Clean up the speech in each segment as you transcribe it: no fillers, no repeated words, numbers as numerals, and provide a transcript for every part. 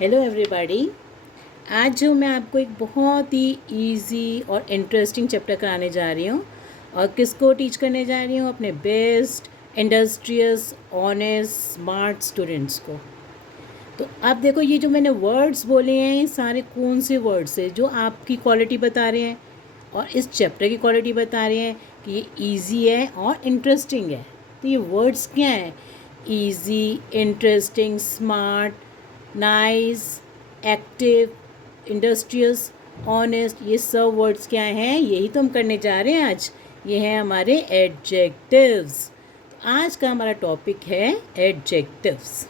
Hello everybody. आज जो मैं आपको एक बहुत ही इजी और इंटरेस्टिंग चैप्टर कराने जा रही हूँ और किसको टीच करने जा रही हूँ, अपने best industrious honest smart students को। तो आप देखो, ये जो मैंने वर्ड्स बोले हैं ये सारे कौन से वर्ड्स हैं जो आपकी क्वालिटी बता रहे हैं और इस चैप्टर की क्वालिटी बता रहे हैं कि ये ईजी है और इंटरेस्टिंग है। तो ये वर्ड्स क्या हैं? Easy, interesting, smart, nice, active, industrious, honest, ये सब वर्ड्स क्या हैं? यही तो हम करने जा रहे हैं आज। ये हैं हमारे एडजेक्टिव्स। तो आज का हमारा टॉपिक है एडजेक्टिव्स।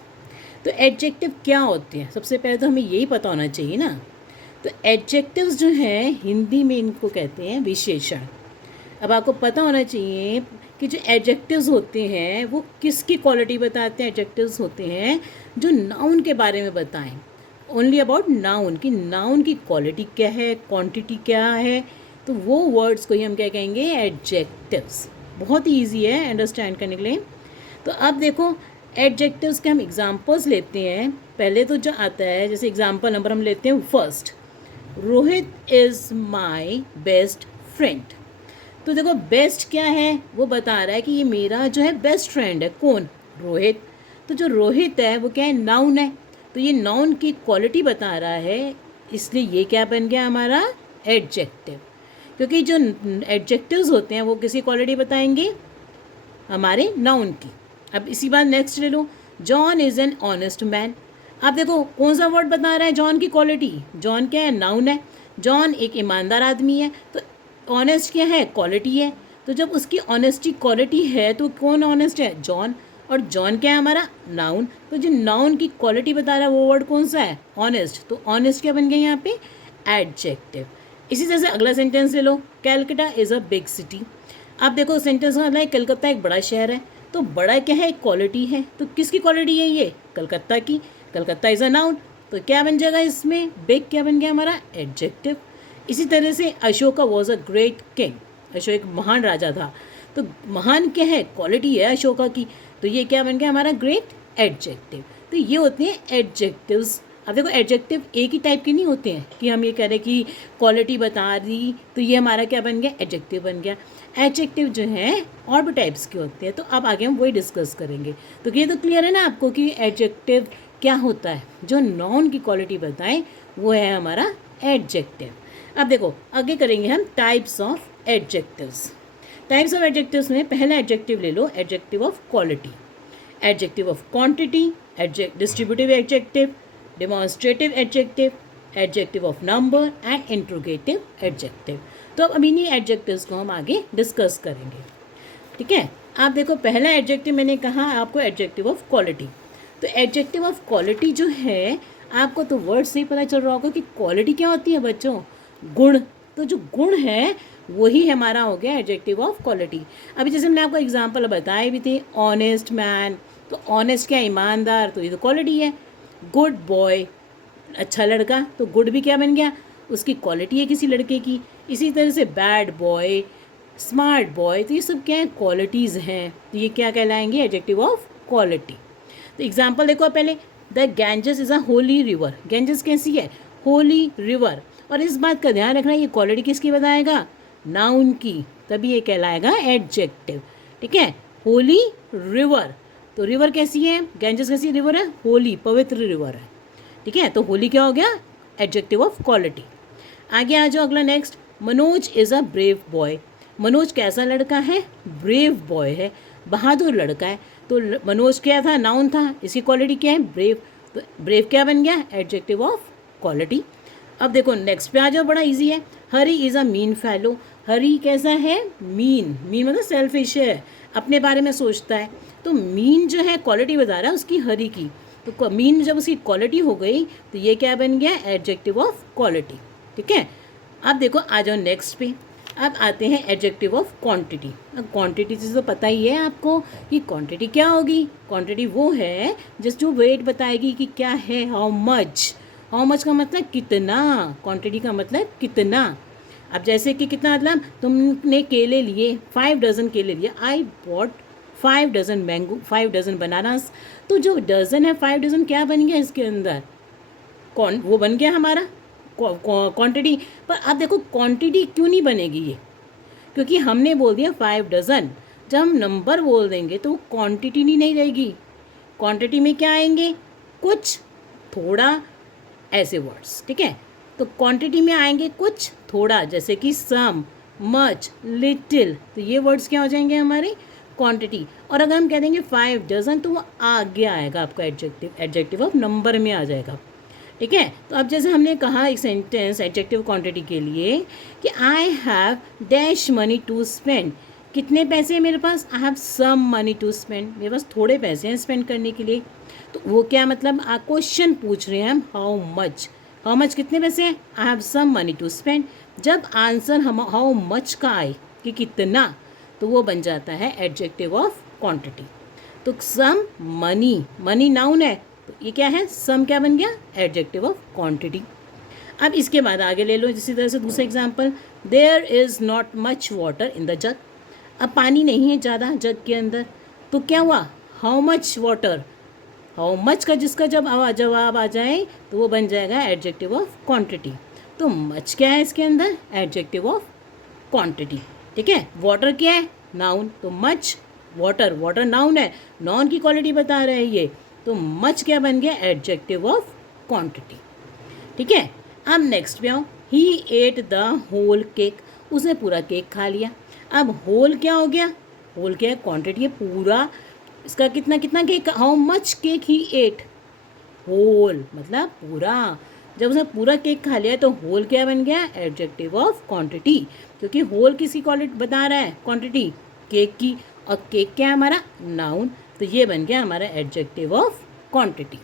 तो एडजेक्टिव क्या होते हैं? सबसे पहले तो हमें यही पता होना चाहिए ना। तो एडजेक्टिव्स जो हैं हिंदी में इनको कहते हैं विशेषण। अब आपको पता होना चाहिए कि जो एडजेक्टिव्स होते हैं वो किसकी क्वालिटी बताते हैं। एडजेक्टिव्स होते हैं जो नाउन के बारे में बताएं, ओनली अबाउट नाउन, कि नाउन की क्वालिटी क्या है, क्वांटिटी क्या है। तो वो वर्ड्स को ही हम क्या कहेंगे? एडजेक्टिव्स। बहुत ही ईजी है अंडरस्टैंड करने के लिए। तो अब देखो, एडजेक्टिव्स के हम एग्जांपल्स लेते हैं। पहले तो जो आता है, जैसे एग्जांपल नंबर हम लेते हैं first, Rohit is my best friend. तो देखो, बेस्ट क्या है वो बता रहा है कि ये मेरा जो है बेस्ट फ्रेंड है। कौन? रोहित। तो जो रोहित है वो क्या है? नाउन है। तो ये नाउन की क्वालिटी बता रहा है, इसलिए ये क्या बन गया हमारा? एडजेक्टिव। क्योंकि जो एडजेक्टिव्स होते हैं वो किसी क्वालिटी बताएंगे? हमारे नाउन की। अब इसी बात नेक्स्ट ले लो, John is an honest man. आप देखो कौन सा वर्ड बता रहा है जॉन की क्वालिटी? जॉन क्या है? नाउन है। जॉन एक ईमानदार आदमी है। तो ऑनेस्ट क्या है? क्वालिटी है। तो जब उसकी ऑनेस्टी क्वालिटी है तो कौन ऑनेस्ट है? जॉन। और जॉन क्या है? हमारा नाउन। तो जो नाउन की क्वालिटी बता रहा है वो वर्ड कौन सा है? ऑनेस्ट। तो ऑनेस्ट क्या बन गया यहाँ पे? एडजेक्टिव। इसी तरह से अगला सेंटेंस ले लो, Calcutta is a big city. आप देखो सेंटेंस का मतलब है कलकत्ता एक बड़ा शहर है। तो बड़ा क्या है? क्वालिटी है। तो किसकी क्वालिटी है ये? कलकत्ता की। Calcutta is a noun. तो क्या बन जाएगा इसमें? बिग क्या बन गया हमारा? एडजेक्टिव। इसी तरह से Ashoka was a great king. Ashok एक महान राजा था। तो महान क्या है? क्वालिटी है अशोका की। तो ये क्या बन गया हमारा? Great adjective. तो ये होते हैं एडजेक्टिव्स। अब देखो, एडजेक्टिव एक ही टाइप के नहीं होते हैं कि हम ये कह रहे कि क्वालिटी बता दी तो ये हमारा क्या बन गया? एडजेक्टिव बन गया। एडजेक्टिव जो हैं और भी टाइप्स के होते हैं। तो अब आगे हम वही डिस्कस करेंगे। तो ये तो क्लियर है ना आपको कि एडजेक्टिव क्या होता है? जो नाउन की क्वालिटी बताएं वो है हमारा एडजेक्टिव। अब देखो आगे करेंगे हम types of adjectives. Types of adjectives में पहला एडजेक्टिव ले लो, adjective of quality, adjective of quantity, distributive adjective, demonstrative adjective, adjective of number and interrogative adjective. तो अब इन्हीं एडजेक्टिव्स को हम आगे डिस्कस करेंगे। ठीक है, आप देखो पहला एडजेक्टिव मैंने कहा आपको एडजेक्टिव ऑफ क्वालिटी। तो एडजेक्टिव ऑफ क्वालिटी जो है, आपको तो वर्ड से ही पता चल रहा होगा कि क्वालिटी क्या होती है बच्चों? गुण। तो जो गुण है वही हमारा हो गया एडजेक्टिव ऑफ क्वालिटी। अभी जैसे मैंने आपको एग्जांपल बताए भी थे, ऑनेस्ट मैन। तो ऑनेस्ट क्या? ईमानदार। तो ये तो क्वालिटी है। गुड बॉय, अच्छा लड़का। तो गुड भी क्या बन गया? उसकी क्वालिटी है किसी लड़के की। इसी तरह से बैड बॉय, स्मार्ट बॉय, तो ये सब क्या है? क्वालिटीज़ हैं। तो ये क्या कहलाएंगे? Adjective of quality. तो एग्जांपल देखो पहले, the Ganges is a holy river. Ganges कैसी है? Holy river. और इस बात का ध्यान रखना, ये क्वालिटी किसकी बताएगा? नाउन की। तभी ये कहलाएगा एडजेक्टिव। ठीक है, होली रिवर। तो रिवर कैसी है? गैंजेस कैसी रिवर है? होली, पवित्र रिवर है। ठीक है, तो होली क्या हो गया? Adjective of quality. आगे आ जाओ अगला next, Manoj is a brave boy. Manoj कैसा लड़का है? ब्रेव बॉय है, बहादुर लड़का है। तो मनोज क्या था? नाउन था। इसकी क्वालिटी क्या है? ब्रेव। तो ब्रेव क्या बन गया? Adjective of quality. अब देखो नेक्स्ट पे आ जाओ, बड़ा इजी है, हरी इज़ अ मीन फैलो। हरी कैसा है? मीन। मीन मतलब सेल्फिश है, अपने बारे में सोचता है। तो मीन जो है क्वालिटी बता रहा है उसकी हरी की। तो मीन जब उसकी क्वालिटी हो गई तो ये क्या बन गया? Adjective of quality. ठीक है, अब देखो आ जाओ नेक्स्ट पे। अब आते हैं एडजेक्टिव ऑफ क्वांटिटी। अब क्वांटिटी से तो पता ही है आपको कि क्वांटिटी क्या होगी। क्वांटिटी वो है जिस जो वेट बताएगी कि क्या है, हाउ मच। हाउ मच का मतलब कितना, क्वांटिटी का मतलब कितना। अब जैसे कि कितना मतलब, तुमने केले लिए 5 डजन केले लिए, I bought 5 dozen mango, 5 dozen bananas. तो जो डजन है 5 डजन क्या बन गया इसके अंदर? कौन वो बन गया हमारा क्वांटिटी। पर अब देखो क्वांटिटी क्यों नहीं बनेगी ये, क्योंकि हमने बोल दिया 5 डज़न। जब हम नंबर बोल देंगे तो क्वांटिटी नहीं रहेगी। क्वांटिटी में क्या आएंगे, कुछ, थोड़ा, ऐसे वर्ड्स, ठीक है। तो क्वांटिटी में आएंगे कुछ, थोड़ा, जैसे कि सम, मच, लिटिल, तो ये वर्ड्स क्या हो जाएंगे हमारे क्वांटिटी। और अगर हम कह देंगे 5 डज़न तो वो आगे आएगा आपका एडजेक्टिव, एडजेक्टिव ऑफ नंबर में आ जाएगा, ठीक है। तो अब जैसे हमने कहा एक सेंटेंस एडजेक्टिव क्वांटिटी के लिए कि I have dash money to spend, कितने पैसे हैं मेरे पास, I have some money to spend, मेरे पास थोड़े पैसे हैं स्पेंड करने के लिए। तो वो क्या मतलब क्वेश्चन पूछ रहे हैं हम, हाउ मच कितने पैसे हैं, I have some money to spend. जब आंसर हम हाउ मच का आए कि कितना, तो वो बन जाता है एडजेक्टिव ऑफ क्वांटिटी। तो सम मनी, मनी नाउन है, तो ये क्या है, सम क्या बन गया, एडजेक्टिव ऑफ क्वांटिटी। अब इसके बाद आगे ले लो इसी तरह से दूसरा example, there is not much water in the jug, अब पानी नहीं है ज़्यादा जग के अंदर, तो क्या हुआ, how much water, how much का जिसका जब जवाब आ जाए तो वो बन जाएगा एडजेक्टिव ऑफ क्वांटिटी। तो मच क्या है इसके अंदर, एडजेक्टिव ऑफ क्वांटिटी, ठीक है। वाटर क्या है, नाउन, तो मच वाटर, वाटर नाउन है, नाउन की क्वालिटी बता रहा है ये, तो मच क्या बन गया, एडजेक्टिव ऑफ क्वांटिटी, ठीक है। अब नेक्स्ट पे आओ, ही एट द होल केक, उसने पूरा केक खा लिया। अब होल क्या हो गया, होल क्या है, क्वांटिटी है, पूरा, इसका कितना कितना cake, how much cake he ate, whole मतलब पूरा। जब उसने पूरा केक खा लिया तो होल क्या बन गया, एडजेक्टिव ऑफ क्वांटिटी, क्योंकि होल किसी क्वालिटी बता रहा है, क्वांटिटी केक की, और केक क्या है हमारा, नाउन, तो ये बन गया हमारा एडजेक्टिव ऑफ क्वांटिटी।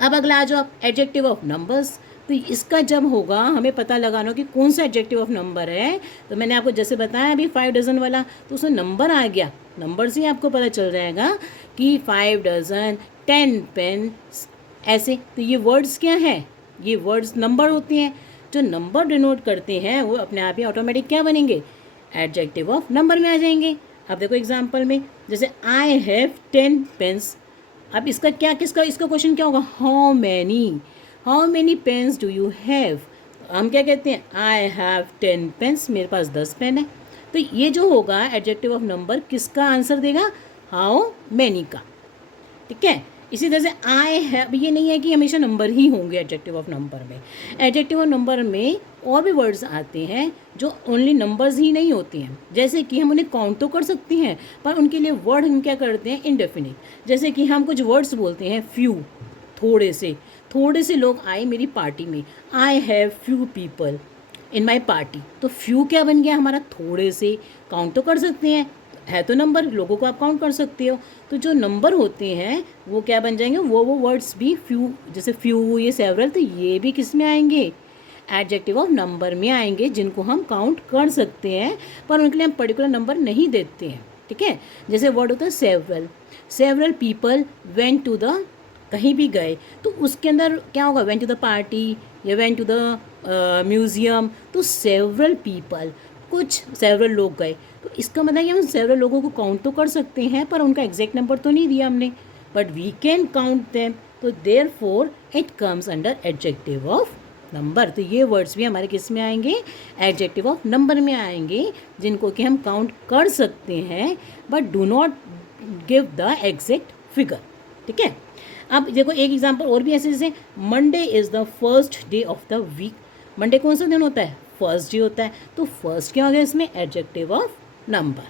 अब अगला आ जाओ एडजेक्टिव ऑफ नंबर्स। तो इसका जब होगा हमें पता लगाना कि कौन सा एडजेक्टिव ऑफ नंबर है। तो मैंने आपको जैसे बताया अभी 5 डज़न वाला, तो उसमें नंबर आ गया, नंबर से ही आपको पता चल जाएगा कि 5 डज़न, 10 पेन, ऐसे। तो ये वर्ड्स क्या है, ये वर्ड्स नंबर होते हैं, जो नंबर डिनोट करते हैं वो अपने आप ही ऑटोमेटिक क्या बनेंगे, एडजेक्टिव ऑफ नंबर में आ जाएंगे। अब देखो एग्जाम्पल में, जैसे आई हैव 10 पेन्स, अब इसका क्या, किसका, इसका क्वेश्चन क्या होगा, how many pens do you have, हम क्या कहते हैं, आई हैव 10 पेन्स, मेरे पास 10 पेन है। तो ये जो होगा एडजेक्टिव ऑफ नंबर किसका आंसर देगा, हाउ मैनी का, ठीक है। इसी तरह से आई हैव, ये नहीं है कि हमेशा नंबर ही होंगे एडजेक्टिव ऑफ नंबर में, एडजेक्टिव ऑफ नंबर में और भी वर्ड्स आते हैं जो ओनली नंबर्स ही नहीं होते हैं। जैसे कि हम उन्हें काउंट तो कर सकते हैं, पर उनके लिए वर्ड हम क्या करते हैं, इंडेफिनिट। जैसे कि हम कुछ वर्ड्स बोलते हैं, फ्यू, थोड़े से लोग आए मेरी पार्टी में, I have few people in my party, तो फ्यू क्या बन गया हमारा, थोड़े से, काउंट तो कर सकते हैं, है तो नंबर, लोगों को आप काउंट कर सकते हो। तो जो नंबर होते हैं वो क्या बन जाएंगे, वो वर्ड्स भी फ्यू, जैसे फ्यू, ये सेवरल, तो ये भी किस में आएंगे, एडजेक्टिव ऑफ नंबर में आएंगे, जिनको हम काउंट कर सकते हैं पर उनके लिए हम पर्टिकुलर नंबर नहीं देते हैं, ठीक है। जैसे वर्ड होता है several people went to the, कहीं भी गए, तो उसके अंदर क्या होगा, वेंट टू द पार्टी या वेंट टू द म्यूज़ियम, तो सेवरल पीपल, कुछ सेवरल लोग गए, तो इसका मतलब हम सेवरल लोगों को काउंट तो कर सकते हैं पर उनका एग्जैक्ट नंबर तो नहीं दिया हमने, but we can count them, तो therefore it comes under adjective of number. तो ये वर्ड्स भी हमारे किस में आएंगे, एडजेक्टिव ऑफ नंबर में आएंगे, जिनको कि हम काउंट कर सकते हैं but do not give the exact figure, ठीक है। अब देखो एक एग्जांपल और भी ऐसे, जैसे Monday is the first day of the week, Monday कौन सा दिन होता है, फर्स्ट डे होता है, तो फर्स्ट क्या हो गया इसमें, एडजेक्टिव ऑफ नंबर,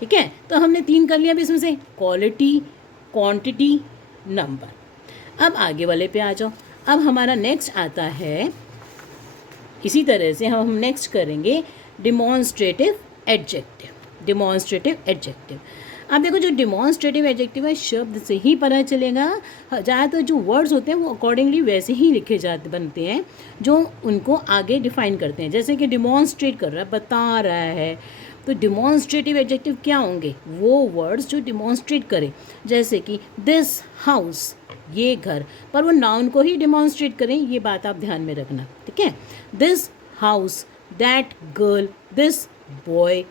ठीक है। तो हमने 3 कर लिया अभी इसमें से, क्वालिटी, क्वांटिटी, नंबर। अब आगे वाले पे आ जाओ। अब हमारा नेक्स्ट आता है, इसी तरह से हम नेक्स्ट करेंगे डिमॉन्स्ट्रेटिव एडजेक्टिव। अब देखो जो डिमॉन्स्ट्रेटिव एडजेक्टिव है, शब्द से ही पता चलेगा, ज़्यादातर जो वर्ड्स होते हैं वो अकॉर्डिंगली वैसे ही लिखे जाते बनते हैं जो उनको आगे डिफाइन करते हैं। जैसे कि डिमॉन्स्ट्रेट कर रहा है, बता रहा है, तो डिमॉन्स्ट्रेटिव एडजेक्टिव क्या होंगे, वो वर्ड्स जो डिमॉन्स्ट्रेट करें। जैसे कि दिस हाउस, ये घर, पर वो नाउन को ही डिमॉन्स्ट्रेट करें, ये बात आप ध्यान में रखना, ठीक है। This house, that girl, this boy,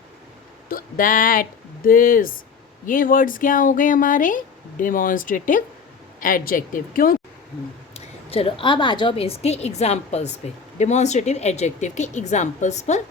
तो दैट, दिस, ये वर्ड्स क्या हो गए हमारे डिमॉन्स्ट्रेटिव एडजेक्टिव। क्यों, चलो अब आ जाओ इसके एग्जाम्पल्स पे, डिमॉन्स्ट्रेटिव एडजेक्टिव के एग्जाम्पल्स पर।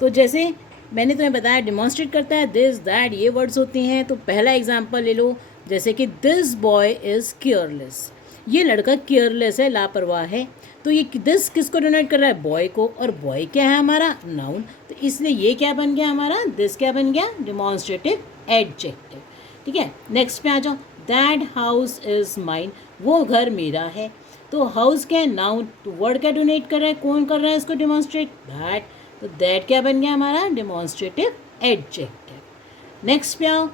तो जैसे मैंने तुम्हें बताया डिमॉन्स्ट्रेट करता है दिस दैट, ये वर्ड्स होते हैं। तो पहला एग्जाम्पल ले लो, जैसे कि दिस बॉय इज़ केयरलेस, ये लड़का केयरलेस है, लापरवाह है। तो ये दिस किसको डिनोट कर रहा है, बॉय को, और बॉय क्या है हमारा, नाउन। तो इसलिए ये क्या बन गया हमारा, दिस क्या बन गया, डिमॉन्स्ट्रेटिव एडजेक्टिव। ठीक है, नेक्स्ट पे आ जाओ, दैट हाउस इज़ माइन, वो घर मेरा है। तो हाउस क्या है, नाउन। तो वर्ड क्या डोनेट कर रहा है, कौन कर रहा है इसको डिमॉन्स्ट्रेट, दैट। तो दैट क्या बन गया हमारा, डिमॉन्स्ट्रेटिव एडजेक्टिव। नेक्स्ट पे आओ,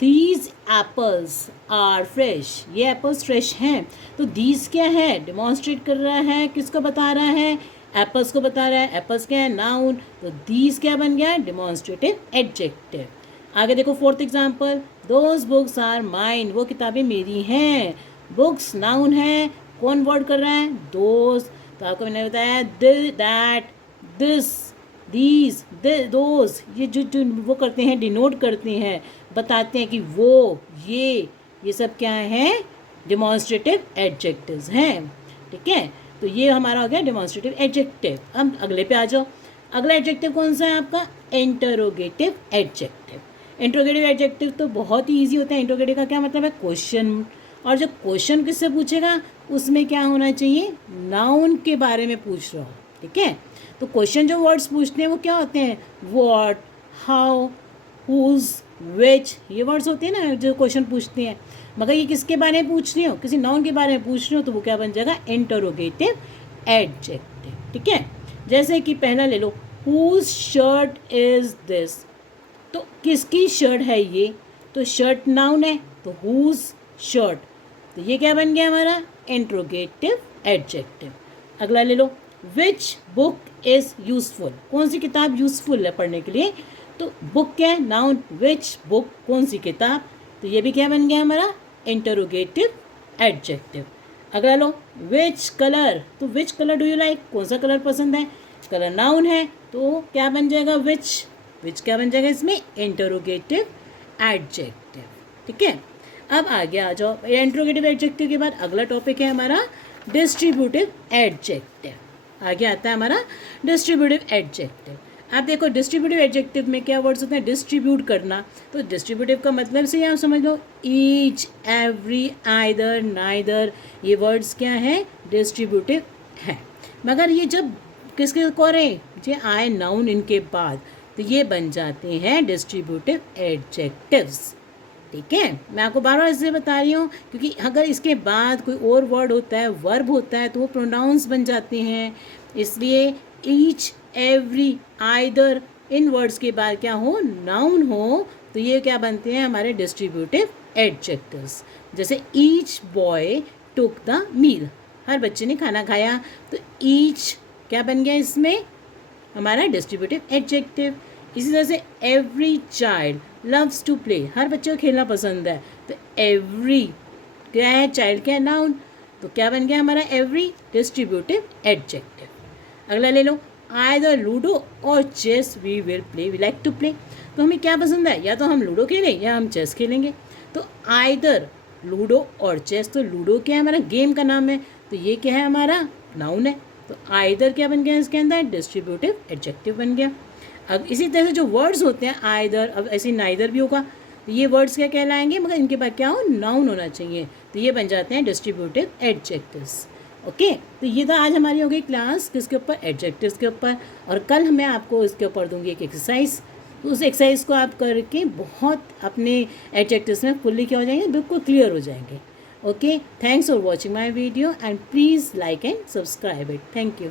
दीज एप्पल्स आर फ्रेश, ये एप्पल्स फ्रेश हैं। तो दीज क्या है, डिमॉन्स्ट्रेट कर रहा है, किसको बता रहा है, एप्पल्स को बता रहा है। एप्पल्स क्या है, नाउन। तो दीज क्या बन गया, डिमॉन्स्ट्रेटिव एडजेक्टिव। आगे देखो fourth example, those books are mine, वो किताबें मेरी हैं। बुक्स नाउन है, कौन वर्ड कर रहा है, दोज। तो आपको मैंने बताया दैट, दिस, दीज, दोज, ये जो वो करते हैं, डिनोट करते हैं, बताते हैं कि वो, ये सब क्या है, डिमॉन्स्ट्रेटिव एडजेक्टिव्स हैं। ठीक है, तो ये हमारा हो गया डिमॉन्स्ट्रेटिव एडजेक्टिव। अब अगले पे आ जाओ, अगला एडजेक्टिव कौन सा है आपका, इंटरोगेटिव एडजेक्टिव। इंटरोगेटिव एडजेक्टिव तो बहुत ही ईजी होता है। इंटरोगेटिव का क्या मतलब है, क्वेश्चन। और जब क्वेश्चन किससे पूछेगा, उसमें क्या होना चाहिए, नाउन के बारे में पूछ रहा हो। ठीक है, तो क्वेश्चन जो वर्ड्स पूछते हैं वो क्या होते हैं, व्हाट, हाउ, हुज, विच, ये वर्ड्स होते हैं ना जो क्वेश्चन पूछते हैं। मगर ये किसके बारे में पूछ रही हो, किसी नाउन के बारे में पूछ रही हो, तो वो क्या बन जाएगा, इंटरोगेटिव एडजेक्टिव। ठीक है, जैसे कि पहला ले लो, हुज शर्ट इज़ दिस, तो किसकी शर्ट है ये, तो शर्ट नाउन है, तो हुज शर्ट, तो ये क्या बन गया हमारा, इंट्रोगेटिव एडजेक्टिव। अगला ले लो, विच बुक इज़ यूजफुल, कौन सी किताब यूजफुल है पढ़ने के लिए। तो बुक क्या है, नाउन, विच बुक, कौन सी किताब, तो ये भी क्या बन गया हमारा, इंटरोगेटिव एडजेक्टिव। अगला लो, विच कलर, तो which colour do you like, कौन सा कलर पसंद है, कलर नाउन है, तो क्या बन जाएगा, विच क्या बन जाएगा इसमें, इंटरोगेटिव एडजेक्टिव। ठीक है, अब आगे आ जाओ, इंटरोगेटिव एडजेक्टिव के बाद अगला टॉपिक है हमारा डिस्ट्रीब्यूटिव एडजेक्टिव। आगे आता है हमारा डिस्ट्रीब्यूटिव एडजेक्टिव। आप देखो डिस्ट्रीब्यूटिव एडजेक्टिव में क्या वर्ड्स होते हैं, डिस्ट्रीब्यूट करना। तो डिस्ट्रीब्यूटिव का मतलब से आप समझ लो, ईच, एवरी, आइदर, नाइदर, ये वर्ड्स क्या हैं, डिस्ट्रीब्यूटिव हैं। मगर ये जब किसके करें, ये आए नाउन इनके बाद, तो ये बन जाते हैं डिस्ट्रीब्यूटिव एडजेक्टिव्स। ठीक है, मैं आपको बार बार इसलिए बता रही हूँ क्योंकि अगर इसके बाद कोई और वर्ड होता है, वर्ब होता है, तो वो प्रोनाउंस बन जाते हैं। इसलिए ईच, एवरी, आइदर, इन वर्ड्स के बाद क्या हो, नाउन हो, तो ये क्या बनते हैं हमारे डिस्ट्रीब्यूटिव एडजेक्टिव्स। जैसे each boy took the meal, हर बच्चे ने खाना खाया, तो ईच क्या बन गया इसमें हमारा डिस्ट्रीब्यूटिव एडजेक्टिव। इसी तरह से every child loves to play, हर बच्चे को खेलना पसंद है, तो एवरी क्या है, चाइल्ड क्या है, नाउन, तो क्या बन गया हमारा एवरी डिस्ट्रीब्यूटिव एडजेक्टिव। अगला ले लो, आइदर लूडो और chess we will play, we like to play, तो हमें क्या पसंद है, या तो हम लूडो खेलें या हम चेस खेलेंगे। तो आइदर लूडो और चेस, तो लूडो क्या है हमारा गेम का नाम है, तो ये क्या है हमारा नाउन है, तो आइदर क्या बन गया इसके अंदर, डिस्ट्रीब्यूटिव एडजेक्टिव बन गया। अब इसी तरह से जो वर्ड्स होते हैं आइदर, अब ऐसे नाइदर भी होगा, तो ये वर्ड्स क्या कहलाएंगे, मगर इनके बाद क्या हो, नाउन होना चाहिए, तो ये बन जाते हैं डिस्ट्रीब्यूटिव एडजेक्टिव्स। ओके, तो ये तो आज हमारी हो गई क्लास किसके ऊपर, एडजेक्टिव्स के ऊपर। और कल मैं आपको इसके ऊपर दूंगी एक एक्सरसाइज, तो उस एक्सरसाइज को आप करके बहुत अपने एडजेक्टिव्स में फुल्ली क्या हो जाएंगे, बिल्कुल क्लियर हो जाएंगे। Okay, thanks for watching my video and please like and subscribe it. Thank you.